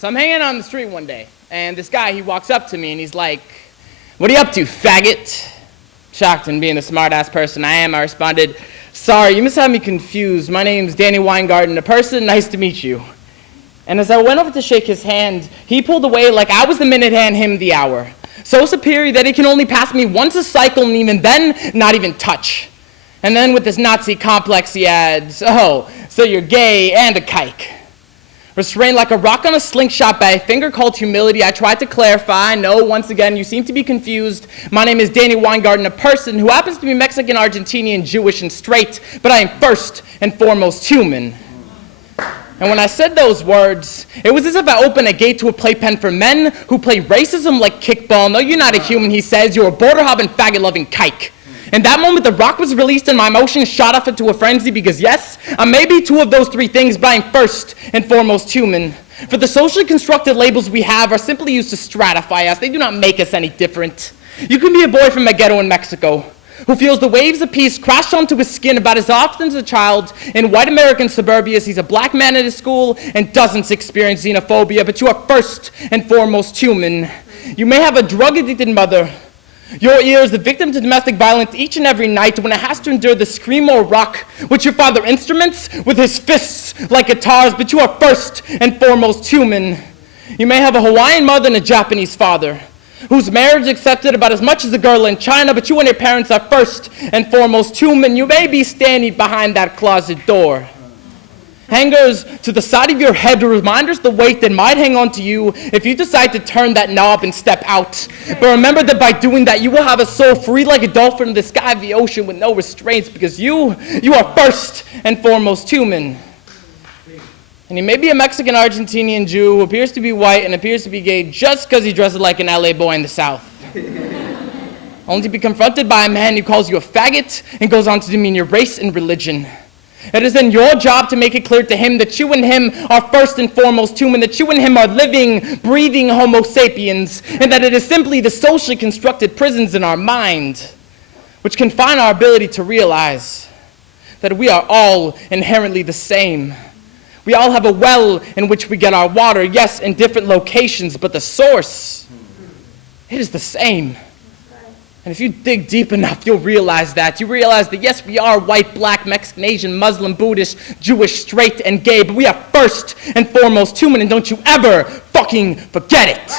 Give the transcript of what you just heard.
So I'm hanging out on the street one day, and this guy, he walks up to me, and he's like, "What are you up to, faggot?" Shocked, and being the smart-ass person I am, I responded, "Sorry, you must have me confused. My name's Danny Weingarten, a person, nice to meet you." And as I went over to shake his hand, he pulled away like I was the minute hand, him the hour. So superior that he can only pass me once a cycle, and even then, not even touch. And then with this Nazi complex, he adds, "Oh, so you're gay and a kike." Restrained like a rock on a slingshot by a finger called humility, I tried to clarify. No, once again, you seem to be confused. My name is Danny Weingarten, a person who happens to be Mexican, Argentinian, Jewish, and straight, but I am first and foremost human. And when I said those words, it was as if I opened a gate to a playpen for men who play racism like kickball. No, you're not a human, he says. You're a border-hopping, faggot-loving kike. In that moment, the rock was released and my emotions shot off into a frenzy because, yes, I may be two of those three things, but I'm first and foremost human. For the socially constructed labels we have are simply used to stratify us. They do not make us any different. You can be a boy from a ghetto in Mexico who feels the waves of peace crash onto his skin about as often as a child in white American suburbia sees a black man at his school and doesn't experience xenophobia, but you are first and foremost human. You may have a drug-addicted mother. Your ear is the victim to domestic violence each and every night when it has to endure the scream or rock which your father instruments with his fists like guitars, but you are first and foremost human. You may have a Hawaiian mother and a Japanese father whose marriage accepted about as much as a girl in China, but you and your parents are first and foremost human. You may be standing behind that closet door. Hangers to the side of your head to remind us the weight that might hang on to you if you decide to turn that knob and step out. But remember that by doing that, you will have a soul free like a dolphin in the sky of the ocean with no restraints, because you are first and foremost human. And he may be a Mexican, Argentinian Jew who appears to be white and appears to be gay just because he dresses like an LA boy in the South. Only to be confronted by a man who calls you a faggot and goes on to demean your race and religion. It is then your job to make it clear to him that you and him are first and foremost human, that you and him are living, breathing Homo sapiens, and that it is simply the socially constructed prisons in our mind which confine our ability to realize that we are all inherently the same. We all have a well in which we get our water, yes, in different locations, but the source, it is the same. And if you dig deep enough, you'll realize that. You realize that, yes, we are white, black, Mexican, Asian, Muslim, Buddhist, Jewish, straight, and gay, but we are first and foremost human, and don't you ever fucking forget it.